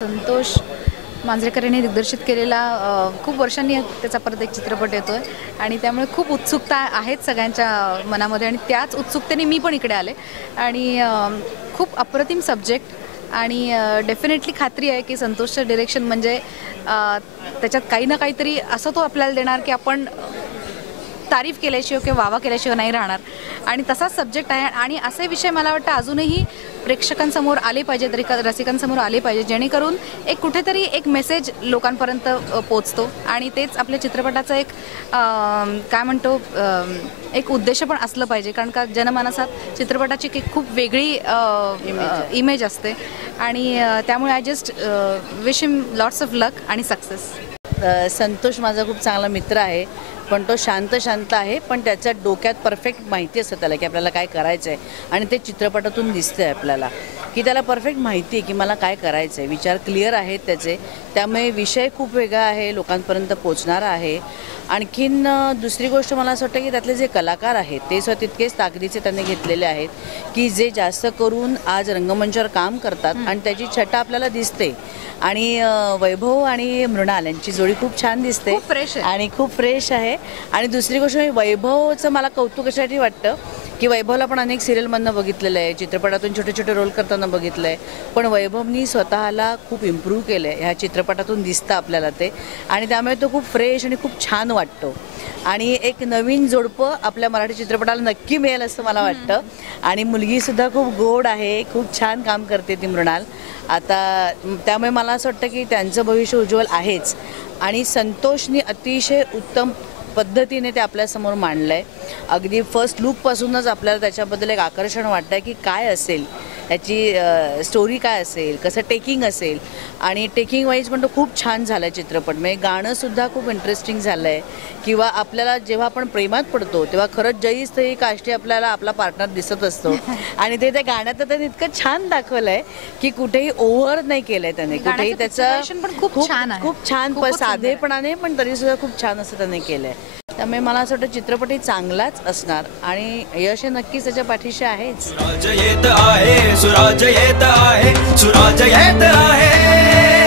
संतोष मांजरेकर यांनी दिग्दर्शित केलेला खूप वर्षांनी त्याचा परत एक चित्रपट येतोय आणि त्यामुळे खूप उत्सुकता आहेत सगळ्यांच्या मनामध्ये आणि त्याच उत्सुकतेने मी पण इकडे आले आणि खूप अप्रतिम सब्जेक्ट आणि डेफिनेटली खात्री आहे की संतोषचं डिरेक्शन म्हणजे त्याच्यात काही ना काहीतरी असं तो आपल्याला देणार की आपण तारीफ केल्याशिवाय किंवा वावा केल्याशिवाय नाही राहणार आणि तसाच सब्जेक्ट आहे आणि असे विषय मला वाटतं अजूनही प्रेक्षकांसमोर आले पाहिजेत, रसिकांसमोर आले पाहिजे, जेणेकरून एक कुठेतरी एक मेसेज लोकांपर्यंत पोचतो आणि तेच आपल्या चित्रपटाचं एक काय म्हणतो एक उद्देश पण असलं पाहिजे, कारण का जनमानसात चित्रपटाची खूप वेगळी इमेज असते आणि त्यामुळे I just wish him lots of luck आणि सक्सेस. संतोष माझा खूप चांगला मित्र आहे, पण तो शांत आहे, पण त्याच्या डोक्यात परफेक्ट माहिती असतं त्याला की आपल्याला काय करायचं आहे आणि ते चित्रपटातून दिसतंय आपल्याला की त्याला परफेक्ट माहिती आहे की मला काय करायचं आहे. विचार क्लिअर आहेत त्याचे, त्यामुळे विषय खूप वेगळा आहे, लोकांपर्यंत पोचणारा आहे. आणखीन दुसरी गोष्ट मला असं वाटतं की त्यातले जे कलाकार आहेत ते सुद्धा तितकेच ताकदीचे त्यांनी घेतलेले आहेत की जे जास्त करून आज रंगमंचावर काम करतात आणि त्याची छटा आपल्याला दिसते. आणि वैभव आणि मृणाल यांची जोडी खूप छान दिसते आणि खूप फ्रेश आहे. आणि दुसरी गोष्ट वैभवचं मला कौतुक कशासाठी वाटतं की वैभवला पण अनेक सिरियलमधनं बघितलेलं आहे, चित्रपटातून छोटे छोटे रोल करताना बघितलं आहे, पण वैभवनी स्वतःला खूप इम्प्रूव्ह केलं आहे. ह्या चित्रपटातून दिसतं आपल्याला ते आणि त्यामुळे तो खूप फ्रेश आणि खूप छान वाटतो आणि एक नवीन जोडपं आपल्या मराठी चित्रपटाला नक्की मिळेल असं मला वाटतं. आणि मुलगीसुद्धा खूप गोड आहे, खूप छान काम करते ती मृणाल आता, त्यामुळे मला असं वाटतं की त्यांचं भविष्य उज्ज्वल आहेच. आणि संतोषनी अतिशय उत्तम पद्धतीने ते आपल्यासमोर मांडलं आहे. अगदी फर्स्ट लुकपासूनच आपल्याला त्याच्याबद्दल एक आकर्षण वाटतं की काय असेल याची स्टोरी, काय असेल, कसं टेकिंग असेल. आणि टेकिंग वाईज पण तो खूप छान झाला आहे चित्रपट. म्हणजे गाणंसुद्धा खूप इंटरेस्टिंग झालं आहे किंवा आपल्याला जेव्हा आपण प्रेमात पडतो तेव्हा खरंच जईस ते काष्टी आपल्याला आपला पार्टनर दिसत असतो आणि ते त्या गाण्यात त्याने इतकं छान दाखवलं आहे की कुठेही ओव्हर नाही केलं आहे त्याने, कुठेही त्याचं खूप छान साधेपणाने पण तरीसुद्धा खूप छान असं त्याने केलं आहे. त्यामुळे मला असं वाटतं चित्रपटही चांगलाच असणार आणि यश हे नक्कीच त्याच्या पाठीशी आहेच. सुराज येत आहे, सुराज येत आहे, सुराज येत आहे.